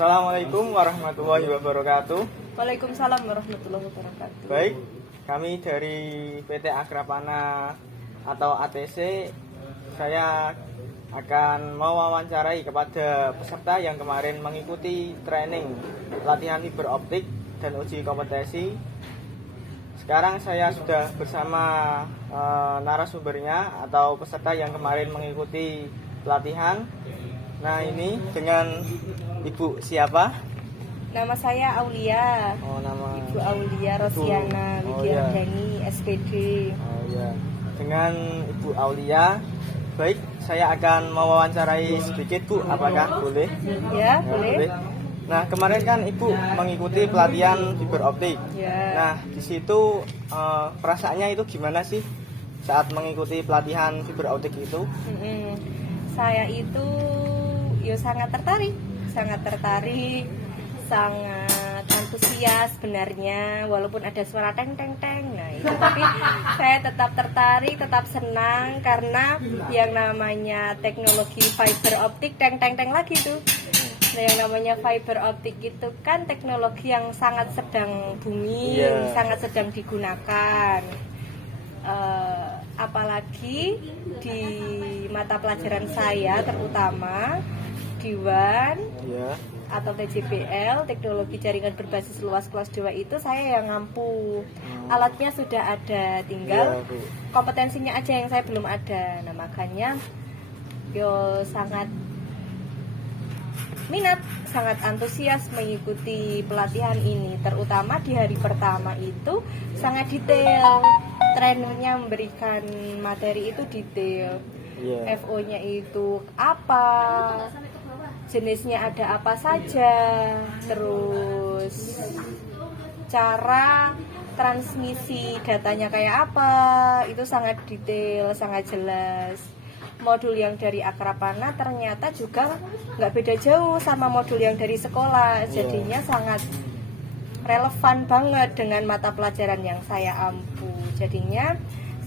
Assalamualaikum warahmatullahi wabarakatuh. Waalaikumsalam warahmatullahi wabarakatuh. Baik, kami dari PT Agrapana atau ATC, saya akan mewawancarai kepada peserta yang kemarin mengikuti training latihan fiber optik dan uji kompetensi. Sekarang saya sudah bersama narasumbernya atau peserta yang kemarin mengikuti pelatihan. Nah, ini dengan Ibu siapa? Nama saya Aulia. Oh, nama Ibu Aulia Rosiana Widyardani, SPD. Oh ya. Dengan Ibu Aulia. Baik, saya akan mewawancarai sedikit, Bu. Apakah boleh? Ya, boleh. Nah, kemarin kan Ibu mengikuti pelatihan fiber optik. Ya. Nah, di situ perasaannya itu gimana sih saat mengikuti pelatihan fiber optik itu? Saya itu sangat tertarik, sangat antusias sebenarnya, walaupun ada suara teng teng teng. Nah, itu tapi saya tetap tertarik, tetap senang karena yang namanya teknologi fiber optik teng teng teng lagi tuh. Nah, yang namanya fiber optik itu kan teknologi yang sangat sedang booming, sangat sedang digunakan. Apalagi di mata pelajaran saya, terutama di WAN atau TJBL, teknologi jaringan berbasis luas kelas 2 itu saya yang ngampu. Alatnya sudah ada, tinggal kompetensinya aja yang saya belum ada. Nah, makanya sangat minat, sangat antusias mengikuti pelatihan ini. Terutama di hari pertama itu sangat detail. Trainernya memberikan materi itu detail. FO-nya itu apa, jenisnya ada apa saja, terus cara transmisi datanya kayak apa, itu sangat detail, sangat jelas. Modul yang dari Agrapana ternyata juga nggak beda jauh sama modul yang dari sekolah, jadinya sangat relevan banget dengan mata pelajaran yang saya ampu. Jadinya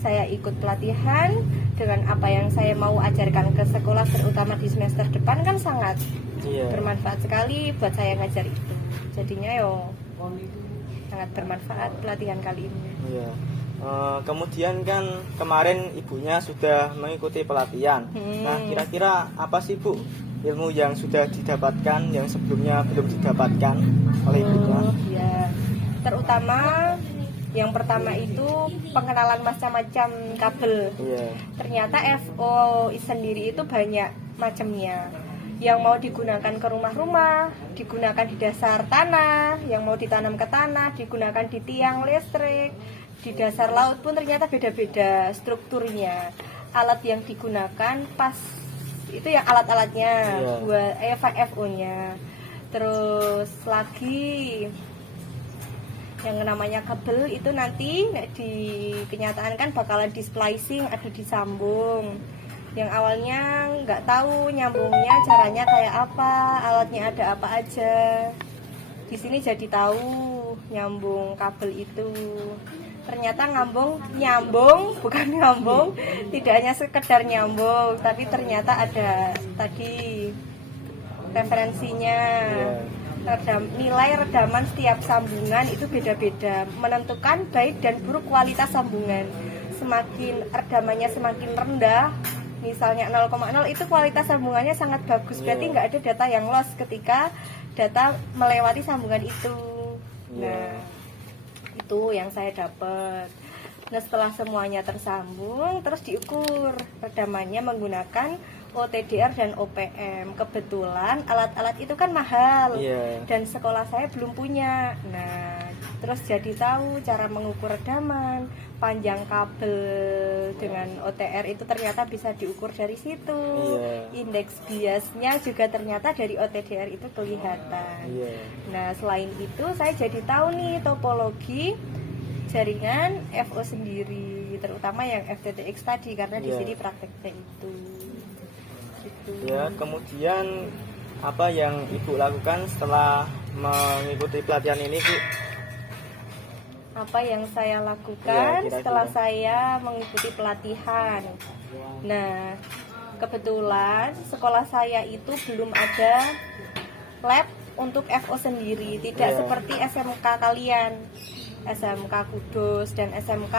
saya ikut pelatihan dengan apa yang saya mau ajarkan ke sekolah, terutama di semester depan kan sangat bermanfaat sekali buat saya ngajar itu. Jadinya sangat bermanfaat pelatihan kali ini. Kemudian kan kemarin ibunya sudah mengikuti pelatihan. Nah, kira-kira apa sih, Bu, ilmu yang sudah didapatkan yang sebelumnya belum didapatkan oleh ibunya? Terutama yang pertama itu pengenalan macam-macam kabel. Ternyata FO sendiri itu banyak macamnya. Yang mau digunakan ke rumah-rumah, digunakan di dasar tanah, yang mau ditanam ke tanah, digunakan di tiang listrik, di dasar laut pun ternyata beda-beda strukturnya. Alat yang digunakan pas itu yang alat-alatnya buat FO-nya. Terus lagi yang namanya kabel itu nanti di kenyataan kan bakalan di splicing, ada disambung. Yang awalnya nggak tahu nyambungnya caranya kayak apa, alatnya ada apa aja. Di sini jadi tahu nyambung kabel itu. Ternyata nyambung, bukan nyambung, tidak hanya sekedar nyambung, tapi ternyata ada tadi referensinya. Nilai redaman setiap sambungan itu beda-beda, menentukan baik dan buruk kualitas sambungan. Semakin redamannya semakin rendah, misalnya 0,0, itu kualitas sambungannya sangat bagus, berarti nggak ada data yang loss ketika data melewati sambungan itu. Nah, itu yang saya dapat. Nah, setelah semuanya tersambung, terus diukur redamannya menggunakan OTDR dan OPM. Kebetulan alat-alat itu kan mahal, dan sekolah saya belum punya. Nah, terus jadi tahu cara mengukur redaman, panjang kabel dengan OTR itu ternyata bisa diukur dari situ. Indeks biasnya juga ternyata dari OTDR itu kelihatan. Nah, selain itu saya jadi tahu nih topologi jaringan FO sendiri, terutama yang FTTX tadi karena di sini prakteknya itu. Kemudian apa yang Ibu lakukan setelah mengikuti pelatihan ini, Bu? Apa yang saya lakukan setelah saya mengikuti pelatihan? Nah, kebetulan sekolah saya itu belum ada lab untuk FO sendiri, tidak seperti SMK kalian, SMK Kudus dan SMK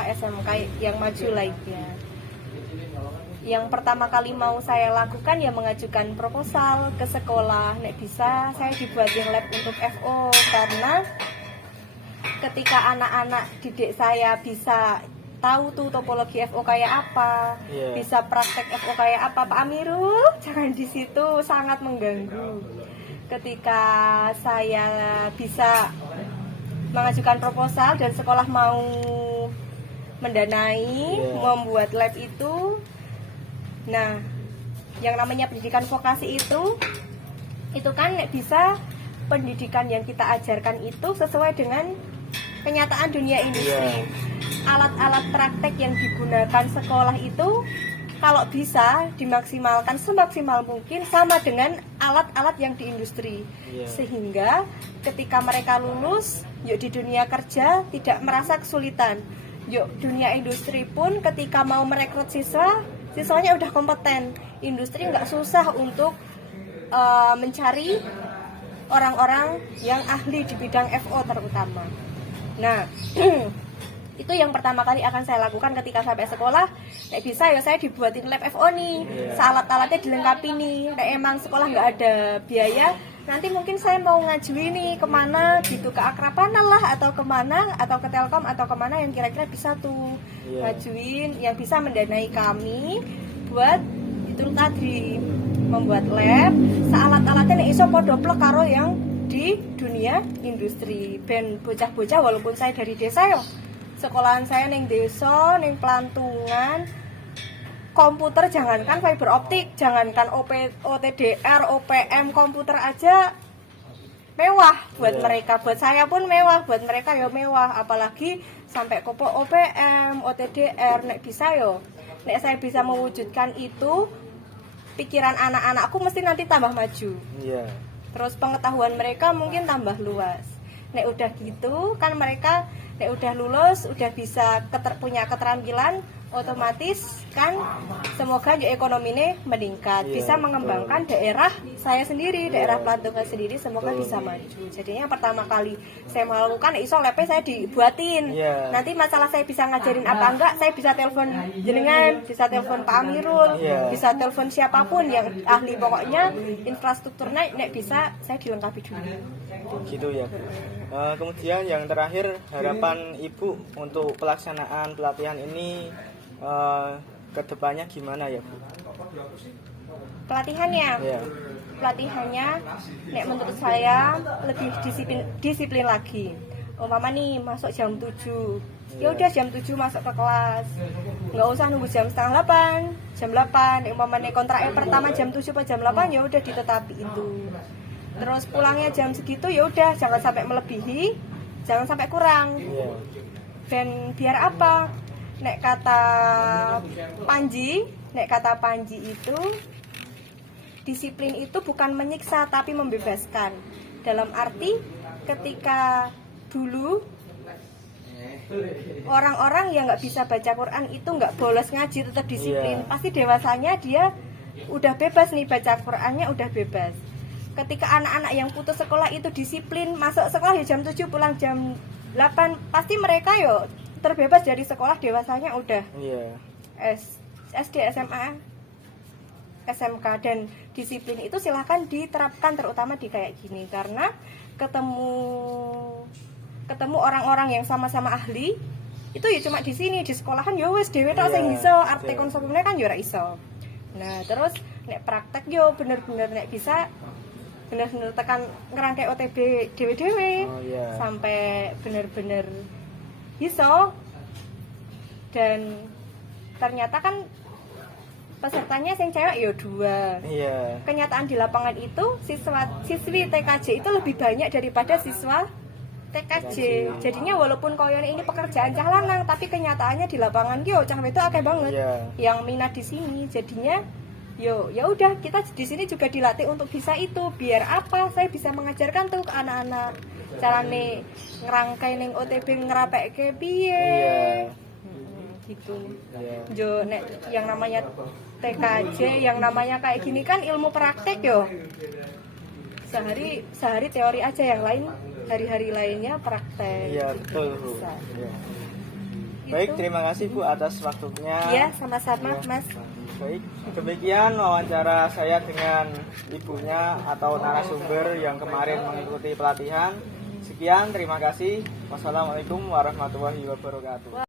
yang maju lainnya. Yang pertama kali mau saya lakukan ya mengajukan proposal ke sekolah, nek bisa saya dibuatin lab untuk FO, karena ketika anak-anak didik saya bisa tahu tuh topologi FO kayak apa, bisa praktek FO kayak apa, Pak Amirul jangan di situ, sangat mengganggu. Ketika saya bisa mengajukan proposal dan sekolah mau mendanai membuat lab itu, nah yang namanya pendidikan vokasi itu kan bisa pendidikan yang kita ajarkan itu sesuai dengan kenyataan dunia industri. Alat-alat praktek yang digunakan sekolah itu kalau bisa dimaksimalkan semaksimal mungkin sama dengan alat-alat yang di industri, sehingga ketika mereka lulus yuk di dunia kerja tidak merasa kesulitan. Yuk dunia industri pun ketika mau merekrut siswanya udah kompeten. Industri nggak susah untuk mencari orang-orang yang ahli di bidang FO terutama. Nah, itu yang pertama kali akan saya lakukan ketika sampai sekolah. Nek bisa ya saya dibuatin lab FO nih, alat-alatnya dilengkapi nih. Nek emang sekolah nggak ada biaya, nanti mungkin saya mau ngajuin nih kemana gitu, ke Akrapanan lah atau kemana, atau ke Telkom atau kemana yang kira-kira bisa tuh ngajuin, yang bisa mendanai kami buat itu tadi membuat lab. Alat-alatnya nek iso podo plek karo yang di dunia industri. Ben bocah-bocah walaupun saya dari desa yo, sekolahan saya neng desa, neng pelantungan, komputer jangankan fiber optik, jangankan OTDR, OPM, komputer aja mewah buat mereka, buat saya pun mewah, buat mereka ya mewah, apalagi sampai kopo OPM, OTDR. Nek bisa yo, nek saya bisa mewujudkan itu, pikiran anak-anakku mesti nanti tambah maju. Terus pengetahuan mereka mungkin tambah luas. Nek udah gitu kan mereka nek udah lulus, udah bisa punya keterampilan, otomatis kan semoga ekonominya meningkat, bisa mengembangkan daerah saya sendiri, daerah Pelantungan sendiri, semoga bisa maju. Jadinya pertama kali saya melakukan iso lepe saya dibuatin. Nanti masalah saya bisa ngajarin apa enggak, saya bisa telepon jenengan, bisa telepon Pak Amirul, bisa telepon siapapun yang ahli, pokoknya infrastrukturnya nek bisa saya dilengkapi dulu. Gitu ya. Kemudian yang terakhir, harapan Ibu untuk pelaksanaan pelatihan ini kedepannya gimana ya Bu? Pelatihannya nek menurut saya lebih disiplin lagi. Umpama nih masuk jam 7, ya udah jam 7 masuk ke kelas, nggak usah nunggu jam setengah 8, jam 8. Umpama nih kontraknya pertama jam 7 atau jam 8, ya udah ditetapi itu. Terus pulangnya jam segitu, ya udah jangan sampai melebihi, jangan sampai kurang. Dan biar apa? Nek kata Panji itu, disiplin itu bukan menyiksa tapi membebaskan. Dalam arti ketika dulu orang-orang yang nggak bisa baca Quran itu nggak bolos ngaji, tetap disiplin. Pasti dewasanya dia udah bebas nih, baca Qurannya udah bebas. Ketika anak-anak yang putus sekolah itu disiplin, masuk sekolah ya jam 7, pulang jam 8, pasti mereka yo terbebas dari sekolah, dewasanya udah SD, SMA, SMK. Dan disiplin itu silahkan diterapkan terutama di kayak gini, karena ketemu orang-orang yang sama-sama ahli itu ya cuma di sini, di sekolahan ya wes dhewe tok sing iso, arte konsumene kan ya ora iso. Nah, terus nek praktek yo bener-bener nek bisa bener-bener tekan ngerangkai OTB dewe-dewe sampai bener-bener iso. Dan ternyata kan pesertanya yang cewek ya 2. Kenyataan di lapangan itu siswi TKJ itu lebih banyak daripada siswa TKJ. Jadinya walaupun koyon ini pekerjaan cah lanang, tapi kenyataannya di lapangan yo cah itu akeh banget yang minat di sini. Jadinya ya udah, kita di sini juga dilatih untuk bisa itu. Biar apa? Saya bisa mengajarkan tuh ke anak-anak carane ngerangkai ning OTB ngerapekke piye. Gitu. Jo nek yang namanya TKJ, yang namanya kayak gini kan ilmu praktek yo. sehari teori aja, yang lain hari-hari lainnya praktek. Iya, betul Bu. Bisa. Iya. Baik, terima kasih Bu atas waktunya. Iya, sama-sama Iya. Mas. Baik, demikian wawancara saya dengan ibunya atau narasumber yang kemarin mengikuti pelatihan. Sekian, terima kasih. Wassalamualaikum warahmatullahi wabarakatuh.